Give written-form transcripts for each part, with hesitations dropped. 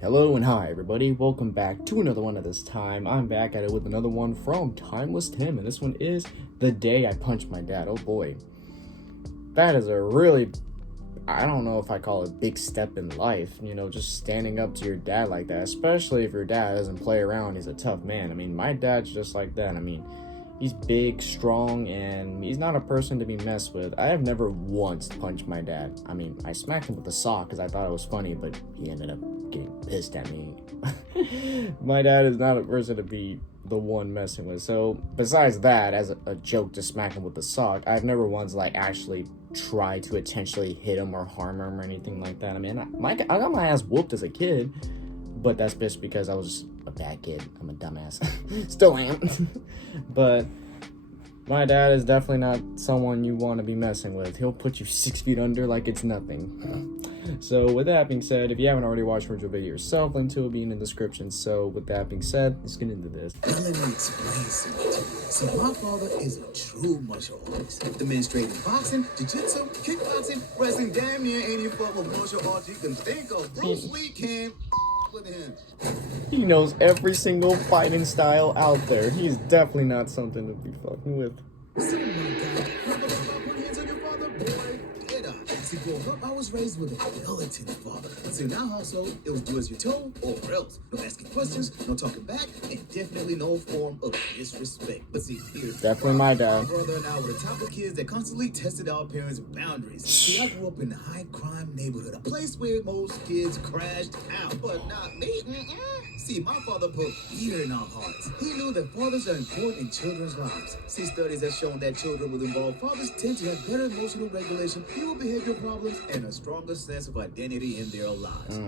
Hello and hi everybody, welcome back to another one. At this time I'm back at it with another one from Timeless Tim, and this one is The Day I Punched My Dad. Oh boy, that is a really, I don't know if I call it big step in life, just standing up to your dad like that, especially if your dad doesn't play around. He's a tough man. I mean, my dad's just like that. I mean, he's big, strong, and he's not a person to be messed with. I have never once punched my dad. I mean, I smacked him with a sock because I thought it was funny, but he ended up getting pissed at me. My dad is not a person to be the one messing with. So besides that, as a joke to smack him with the sock, I've never once actually tried to intentionally hit him or harm him or anything like that. I mean, I got my ass whooped as a kid, but that's just because I was just a bad kid. I'm a dumbass. Still am. But my dad is definitely not someone you want to be messing with. He'll put you 6 feet under like it's nothing. So with that being said, if you haven't already watched the original video yourself, link to it will be in the description. So with that being said, let's get into this. Let me explain something to you. So my father is a true martial artist. The man straight in boxing, jiu-jitsu, kickboxing, wrestling, damn near any form of martial art you can think of. Bruce Lee came with him. He knows every single fighting style out there. He's definitely not something to be fucking with. So my God, put hands on your father, boy. Did I? See, growing up, I was raised with a militant father. See, in our household, it was do as you're told or else. No asking questions, no talking back, and definitely no form of disrespect. But see, here's definitely my dad. My brother and I were the type of kids that constantly tested our parents' boundaries. See, I grew up in a high-crime neighborhood, a place where most kids crashed out, but not me. See, my father put fear in our hearts. He knew that fathers are important in children's lives. See, studies have shown that children with involved fathers tend to have better emotional regulation, fewer behavior problems, and a stronger sense of identity in their lives.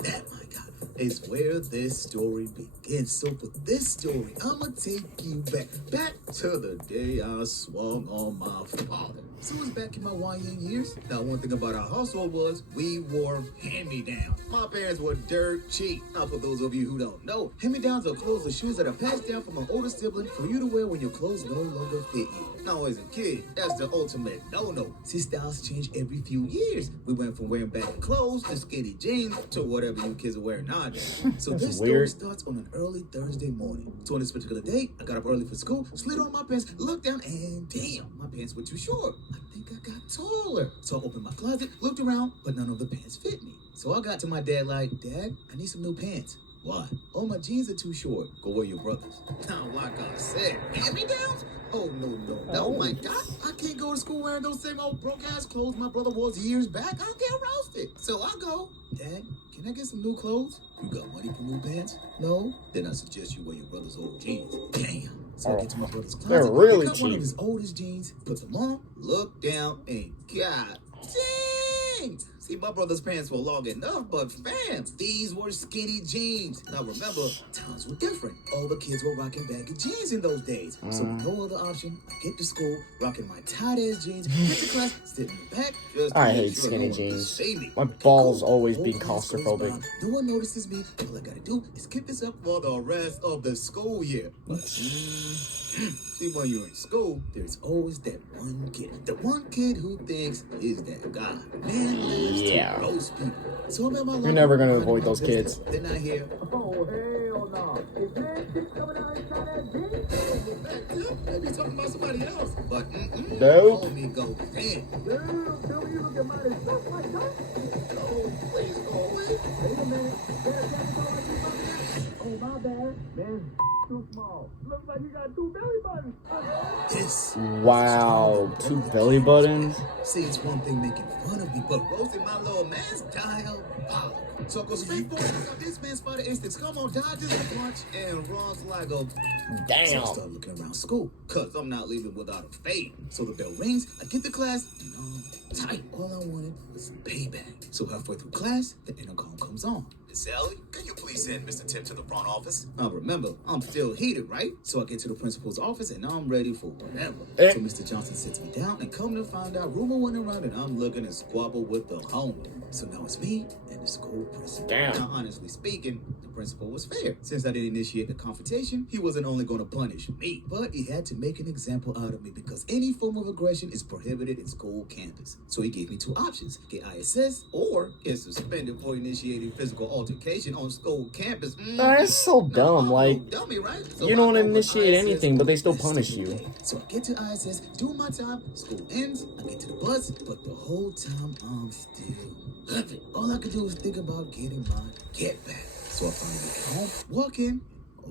That, my God, is where this story begins. So for this story, I'ma take you back to the day I swung on my father. So it was back in my YN years. Now, one thing about our household was we wore hand-me-downs. My parents were dirt cheap. Now, for those of you who don't know, hand-me-downs are clothes or shoes that are passed down from an older sibling for you to wear when your clothes no longer fit you. Now, as a kid, that's the ultimate no-no. See, styles change every few years. We went from wearing baggy clothes to skinny jeans to whatever you kids are wearing nowadays. So this story starts on an early Thursday morning. So on this particular day, I got up early for school, slid on my pants, looked down, and damn, my pants were too short. I think I got taller. So I opened my closet, looked around, but none of the pants fit me. So I got to my dad like, Dad, I need some new pants. Why? Oh, my jeans are too short. Go wear your brother's. Now, like I said, hand-me-downs? Oh, no, my God. I can't go to school wearing those same old broke-ass clothes my brother wore years back. I'll get roasted. So I go, Dad, can I get some new clothes? You got money for new pants? No? Then I suggest you wear your brother's old jeans. Damn. So I get to my brother's closet, they're really cut cheap. one of his oldest jeans, put them on, look down, and God dang! See, my brother's pants were long enough, but fam, these were skinny jeans. Now remember, times were different. All the kids were rocking baggy jeans in those days. So with no other option, I get to school, rocking my tight-ass jeans, get to class, sit in the back, just I hate skinny jeans. My balls always being claustrophobic. No one notices me. All I gotta do is keep this up for the rest of the school year. But see, when you're in school, there's always that one kid. The one kid who thinks is that guy. Man lives to roast people. So I'm at my You're never gonna avoid those kids. Then I hear, oh, hell no. Is that coming out and trying that dick? Maybe talking about somebody else. But no. Homie go, man. Damn, tell me you look at mine stuff like that. No, please go away. Wait a minute. Oh, my bad. Man, too small. Looks like you got 2 belly buttons. Wow, 2 belly buttons? See, it's one thing making fun of me, but roasting my little man's diabolical. So I go straight for it. This man's for the instance. Come on, dodges the punch and runs like a damn. So I start looking around school, cause I'm not leaving without a fade. So the bell rings, I get to class, and I'm tight. All I wanted was some payback. So halfway through class, the intercom comes on. Miss Ellie, can you please send Mr. Tim to the front office? Now remember, I'm still heated, right? So I get to the principal's office and I'm ready for whatever. So Mr. Johnson sits me down and come to find out, rumor summer went around and I'm looking to squabble with the homie. So now it's me and the school principal. Damn. Now, honestly speaking, the principal was fair. Since I didn't initiate the confrontation, he wasn't only going to punish me, but he had to make an example out of me because any form of aggression is prohibited in school campus. So he gave me two options: get ISS or get suspended for initiating physical altercation on school campus. That's so dumb. Like, no dummy, right? So you don't I go with initiate ISS anything, but they still the punish stupid you. way. So I get to ISS, do my time, school ends, I get to the bus, but the whole time I'm still living. All I could do was think about getting my get back. So I finally get home, walk in,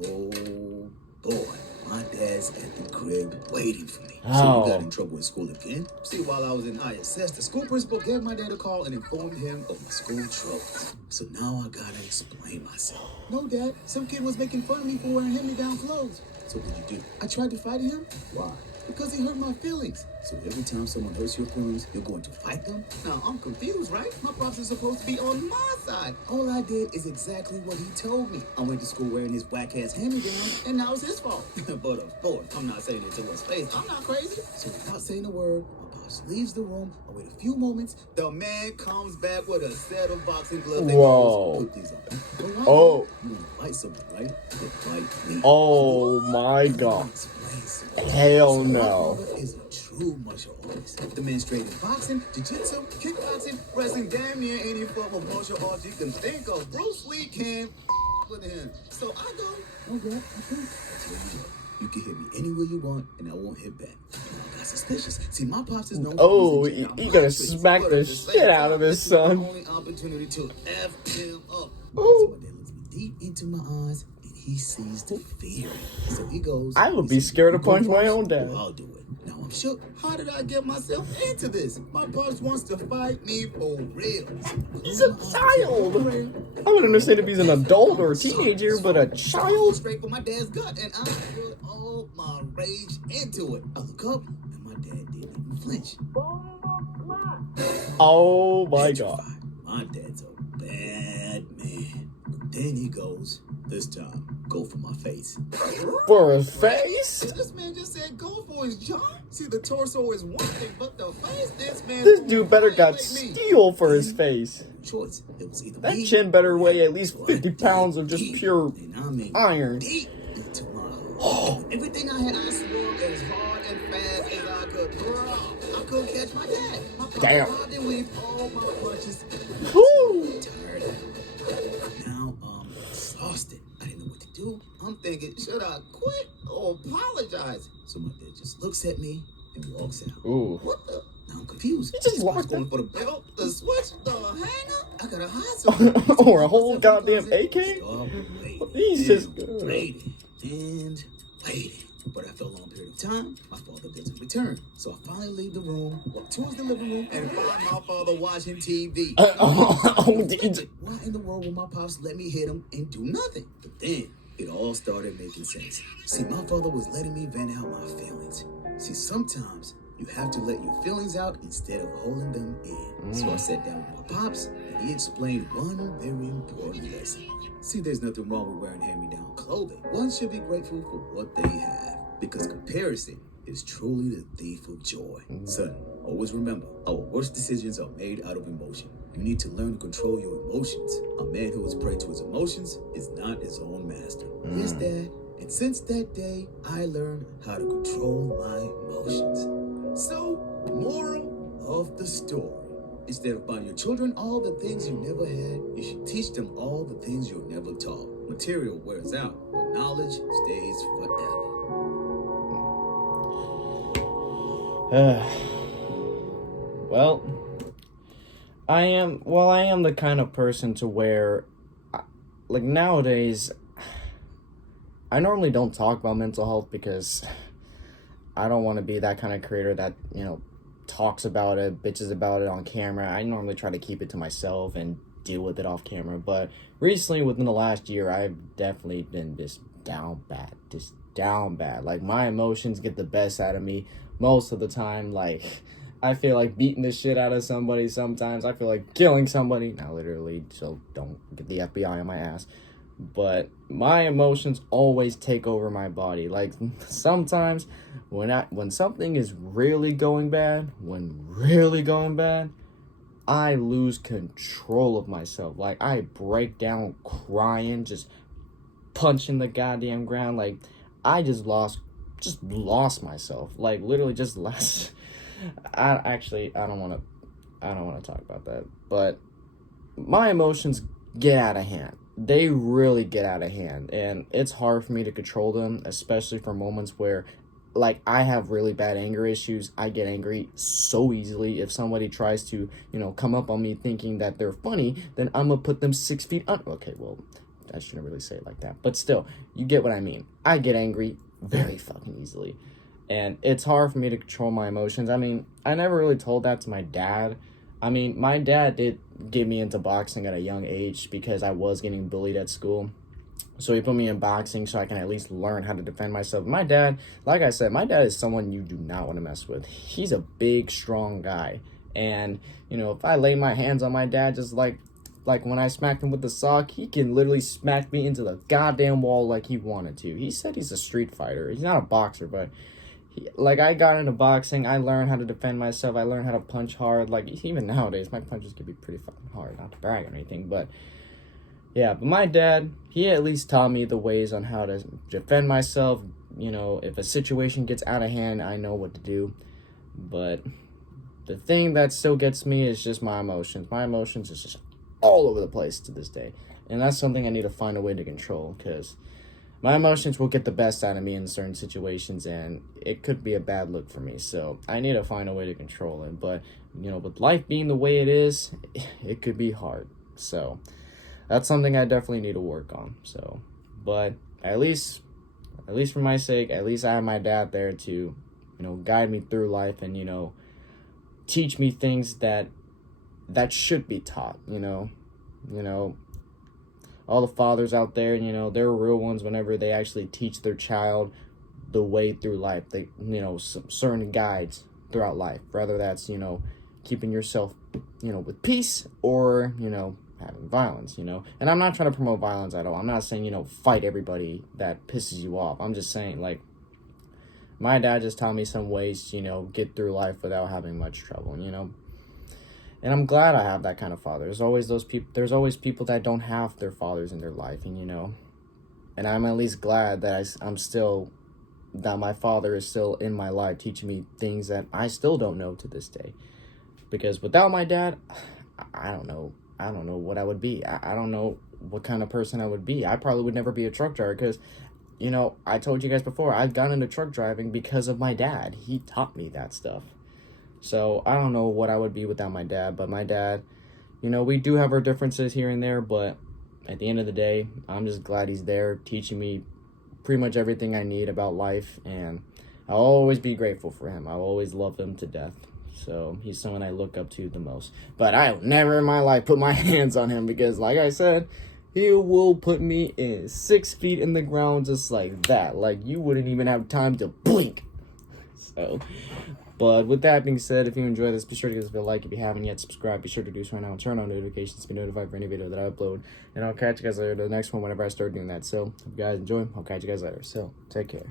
oh boy, my dad's at the crib waiting for me. So we got in trouble in school again. See, while I was in ISS, the school principal gave my dad a call and informed him of my school troubles. So now I gotta explain myself. No, Dad, some kid was making fun of me for wearing hand-me-down clothes. So what did you do? I tried to fight him. Why? Because he hurt my feelings. So every time someone hurts your feelings, you're going to fight them? Now, I'm confused, right? My pops is supposed to be on my side. All I did is exactly what he told me. I went to school wearing his whack-ass hand-me-down, and now it's his fault. But of course, I'm not saying it to his face. I'm not crazy. So without saying a word, my pops leaves the room. I wait a few moments. The man comes back with a set of boxing gloves. Whoa. Put these on. Oh. You want to fight someone, right? You fight me. Oh my God. Hell no. My father is a true martial artist. The man's trained in boxing, jiu-jitsu, kickboxing, wrestling, damn near any form of martial arts you can think of. Bruce Lee can with him. So I go, okay, you can hit me anywhere you want, and I won't hit back. I got suspicious. See, my pops is known Oh, for he gonna smack the shit out of his son. Only opportunity to F him up. Ooh. So my dad looks me deep into my eyes, and he sees the fear. So he goes, I would be scared to punch my own dad. I'll do it. Now I'm shook. How did I get myself into this? My pops wants to fight me for real. He's a child. I would understand if he's an adult or a teenager, but a child? Straight for my dad's gut, and I put all my rage into it. I look up, and my dad didn't even flinch. Oh my God. My dad's a bad man. But then he goes, this time, go for my face. For his face? This man just said go for his jaw. See, the torso is one thing, but the face, This dude better got steel for his face. Choice. It was either That me chin better weigh or at least 50 pounds of just pure and I mean iron. deep into my heart. Everything I had, I swung as hard and fast as I could throw. I couldn't catch my dad. My pop Damn. robbed and weaved all my punches. Woo. Tired. Now I'm exhausted. I didn't know what to do. I'm thinking, should I quit or apologize? So my dad just looks at me and walks out. Ooh. What the? Now I'm confused. He just This walked going in. for the belt, the switch, the hanger. I gotta hide something. Or a whole goddamn AK? He's just waiting and waiting. But after a long period of time, my father doesn't return. So I finally leave the room, walk towards the living room, and find my father watching TV. Why in the world would my pops let me hit him and do nothing? But then it all started making sense. See, my father was letting me vent out my feelings. See, sometimes you have to let your feelings out instead of holding them in. So I sat down with my pops, and he explained one very important lesson. See, there's nothing wrong with wearing hand-me-down clothing. One should be grateful for what they have, because comparison is truly the thief of joy. Son, always remember, our worst decisions are made out of emotion. You need to learn to control your emotions. A man who is prey to his emotions is not his own master. Yes, Dad. And since that day, I learned how to control my emotions. So, moral of the story. Instead of buying your children all the things you never had, you should teach them all the things you're never taught. Material wears out, but knowledge stays forever. Well, I am the kind of person to where, like, nowadays, I normally don't talk about mental health because I don't want to be that kind of creator that, talks about it, bitches about it on camera. I normally try to keep it to myself and deal with it off camera. But recently, within the last year, I've definitely been just down bad. Like, my emotions get the best out of me most of the time. Like, I feel like beating the shit out of somebody sometimes. I feel like killing somebody. Not literally, so don't get the FBI on my ass. but my emotions always take over my body. Like sometimes when something is really going bad, I lose control of myself. Like I break down crying, just punching the goddamn ground. Like I just lost myself. Like literally just lost. I don't want to talk about that. But my emotions get out of hand. They really get out of hand, and it's hard for me to control them, especially for moments where, like, I have really bad anger issues. I get angry so easily. If somebody tries to, come up on me thinking that they're funny, then I'm gonna put them 6 feet under. Okay, well, I shouldn't really say it like that, but still, you get what I mean. I get angry very fucking easily, and it's hard for me to control my emotions. I mean, I never really told that to my dad. I mean, my dad did get me into boxing at a young age because I was getting bullied at school. So he put me in boxing so I can at least learn how to defend myself. My dad, like I said, my dad is someone you do not want to mess with. He's a big, strong guy. And, if I lay my hands on my dad, just like when I smacked him with the sock, he can literally smack me into the goddamn wall like he wanted to. He said he's a street fighter. He's not a boxer, but I got into boxing. I learned how to defend myself. I learned how to punch hard. Like, even nowadays, my punches can be pretty fucking hard. Not to brag or anything, but yeah. But my dad, he at least taught me the ways on how to defend myself. If a situation gets out of hand, I know what to do. But the thing that still gets me is just my emotions. My emotions is just all over the place to this day. And that's something I need to find a way to control, because my emotions will get the best out of me in certain situations, and it could be a bad look for me. So I need to find a way to control it. But, with life being the way it is, it could be hard. So that's something I definitely need to work on. So, but at least for my sake, at least I have my dad there to, guide me through life and, teach me things that should be taught, all the fathers out there, they're real ones whenever they actually teach their child the way through life. They, certain guides throughout life, whether that's, keeping yourself, with peace or, having violence, And I'm not trying to promote violence at all. I'm not saying, fight everybody that pisses you off. I'm just saying, like, my dad just taught me some ways to, get through life without having much trouble, And I'm glad I have that kind of father. There's always people that don't have their fathers in their life, and and I'm at least glad that that my father is still in my life, teaching me things that I still don't know to this day. Because without my dad, I don't know what I would be. I don't know what kind of person I would be. I probably would never be a truck driver because, I told you guys before, I've gotten into truck driving because of my dad. He taught me that stuff. So I don't know what I would be without my dad, but my dad, we do have our differences here and there, but at the end of the day, I'm just glad he's there teaching me pretty much everything I need about life, and I'll always be grateful for him. I'll always love him to death. So he's someone I look up to the most. But I'll never in my life put my hands on him because, like I said, he will put me in 6 feet in the ground just like that. Like, you wouldn't even have time to blink. So, but with that being said, if you enjoy this, be sure to give this a like. If you haven't yet, subscribe. Be sure to do so right now and turn on notifications to be notified for any video that I upload. And I'll catch you guys later to the next one whenever I start doing that. So, if you guys enjoy, I'll catch you guys later. So, take care.